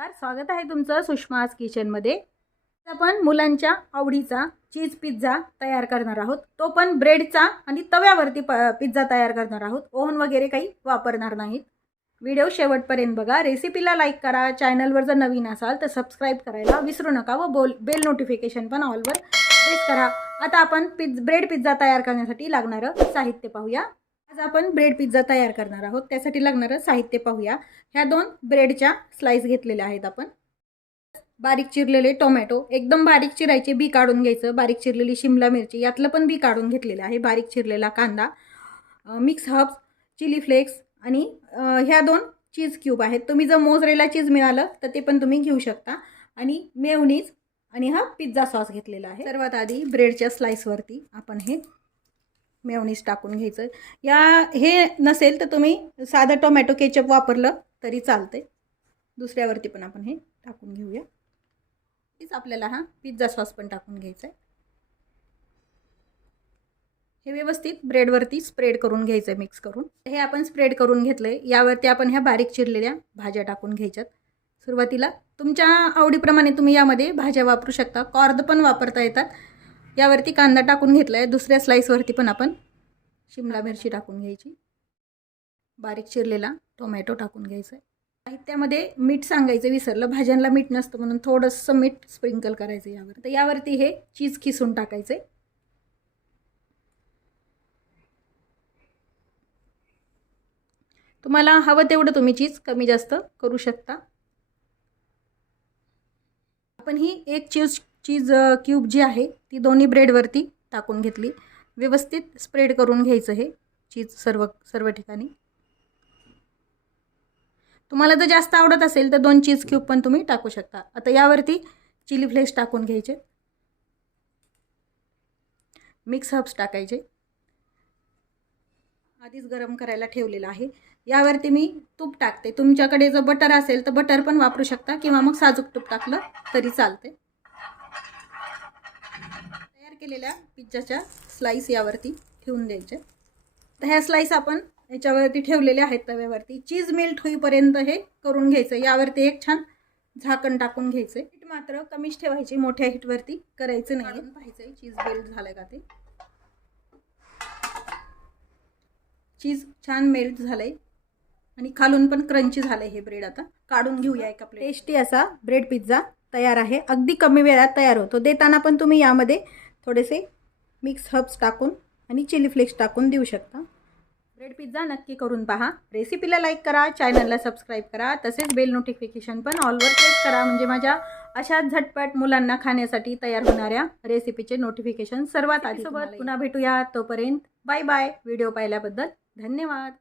नमस्कार, स्वागत आहे तुमचं सुषमाज किचनमध्ये। आपण मुलांच्या आवडीचा चीज पिझ्झा तयार करणार आहोत। तो पण ब्रेडचा आणि तव्यावरती पिझ्झा तयार करणार आहोत। ओव्हन वगैरे काही वापरणार नाहीत। व्हिडिओ शेवटपर्यंत बघा। रेसिपीला लाईक करा। चॅनलवर जर नवीन असाल तर सबस्क्राइब करायला विसरू नका व बेल नोटिफिकेशन पण ऑलवर प्रेस करा। आता आपण ब्रेड पिझ्झा तयार करण्यासाठी लागणारं साहित्य पाहूया। आज आपण ब्रेड पिझ्झा तयार करणार आहोत। त्यासाठी लागणारं साहित्य पाहूया। ह्या 2 ब्रेडच्या स्लाइस घेतलेल्या आहेत आपण। बारीक चिरलेले टोमॅटो, एकदम बारीक चिरायचे, बी काढून घ्यायचं। बारीक चिरलेली शिमला मिरची, यातलं पण बी काढून घेतलेलं आहे। बारीक चिरलेला कांदा, मिक्स हर्ब्स, चिली फ्लेक्स आणि ह्या 2 चीज क्यूब आहेत। तुम्ही जर मोझरेला चीज मिळालं तर ते पण तुम्ही घेऊ शकता। आणि मेयोनीज आणि हा पिझ्झा सॉस घेतलेला आहे। सर्वात आधी ब्रेडच्या स्लाइसवरती आपण हे मेयोनीज टाकून घ्यायचं। हे नसेल तर तुम्ही साधं टोमॅटो केचप वापरलं तरी चालते। दुसऱ्यावरती पण आपण हे टाकून घेऊया। तीच आपल्याला हा पिझ्झा सॉस पण टाकून घ्यायचा आहे। हे व्यवस्थित ब्रेडवरती स्प्रेड करून घ्यायचं मिक्स करून। हे आपण स्प्रेड करून घेतलंय। यावरती आपण ह्या बारीक चिरलेल्या भाज्या टाकून घ्यायच्यात। सुरुवातीला तुमच्या आवडीप्रमाणे तुम्ही यामध्ये भाज्या वापरू शकता। कॉर्न पण वापरता येतात। यावरती कांदा टाकून घेतलाय। दुसऱ्या स्लाइसवरती पण आपण शिमला मिरची टाकून घ्यायची। बारीक चिरलेला टोमॅटो टाकून घ्यायचा। साहित्यामध्ये मीठ सांगायचं विसरलं। भाज्यांना मीठ नसतं म्हणून थोडंसं मीठ स्प्रिंकल करायचं यावर। तर यावरती हे चीज खिसून टाकायचे। तुम्हाला हवं तेवढं तुम्ही चीज कमी जास्त करू शकता। आपण ही एक चीज क्यूब जी आहे ती दोन्ही ब्रेडवरती टाकून घेतली। व्यवस्थित स्प्रेड करून घ्यायचं हे चीज सर्व ठिकाणी। तुम्हाला जर जास्त आवडत असेल तर 2 चीज क्यूब पण तुम्ही टाकू शकता। आता यावरती चिली फ्लेक्स टाकून घ्यायचे। मिक्स हर्ब्स टाकायचे। आधीच गरम करायला ठेवलेला आहे। यावरती मी तूप टाकते। तुमच्याकडे जर बटर असेल तर बटर पण वापरू शकता किंवा मग साजूक तूप टाकलं तरी चालते। तयार केलेल्या पिझ्झाच्या स्लाइस यावरती ठेवून द्यायचे। तर ह्या स्लाइस आपण याच्यावरती ठेवलेले आहेत तव्यावरती। चीज मेल्ट होईपर्यंत हे करून घ्यायचं। यावरती एक छान झाकण टाकून घ्यायचे। हीट मात्र कमीच ठेवायची, मोठ्या हीटवरती करायचं नाही। पाहायचं चीज मेल्ट झालं का ते। चीज छान मेल्ट झालंय आणि खालून पण क्रंची झालंय हे ब्रेड। आता काढून घेऊया एका प्लेट। टेस्टी असा ब्रेड पिझ्झा तयार आहे। अगदी कमी वेळात तयार होतो। देताना पण तुम्ही यामध्ये थोडेसे मिक्स हर्ब्स टाकून आणि चिली फ्लेक्स टाकून देऊ शकता। ब्रेड पिझ्झा नक्की करून पहा। रेसिपीला लाईक करा, चॅनलला सबस्क्राइब करा, तसेच बेल नोटिफिकेशन पण ऑलवर प्रेस करा म्हणजे माझ्या अशा झटपट मुलांना खाण्यासाठी तयार होणाऱ्या रेसिपीचे नोटिफिकेशन सर्वात आधी सोबत पुन्हा भेटूया। तोपर्यंत बाय बाय। व्हिडिओ पाहिल्याबद्दल धन्यवाद।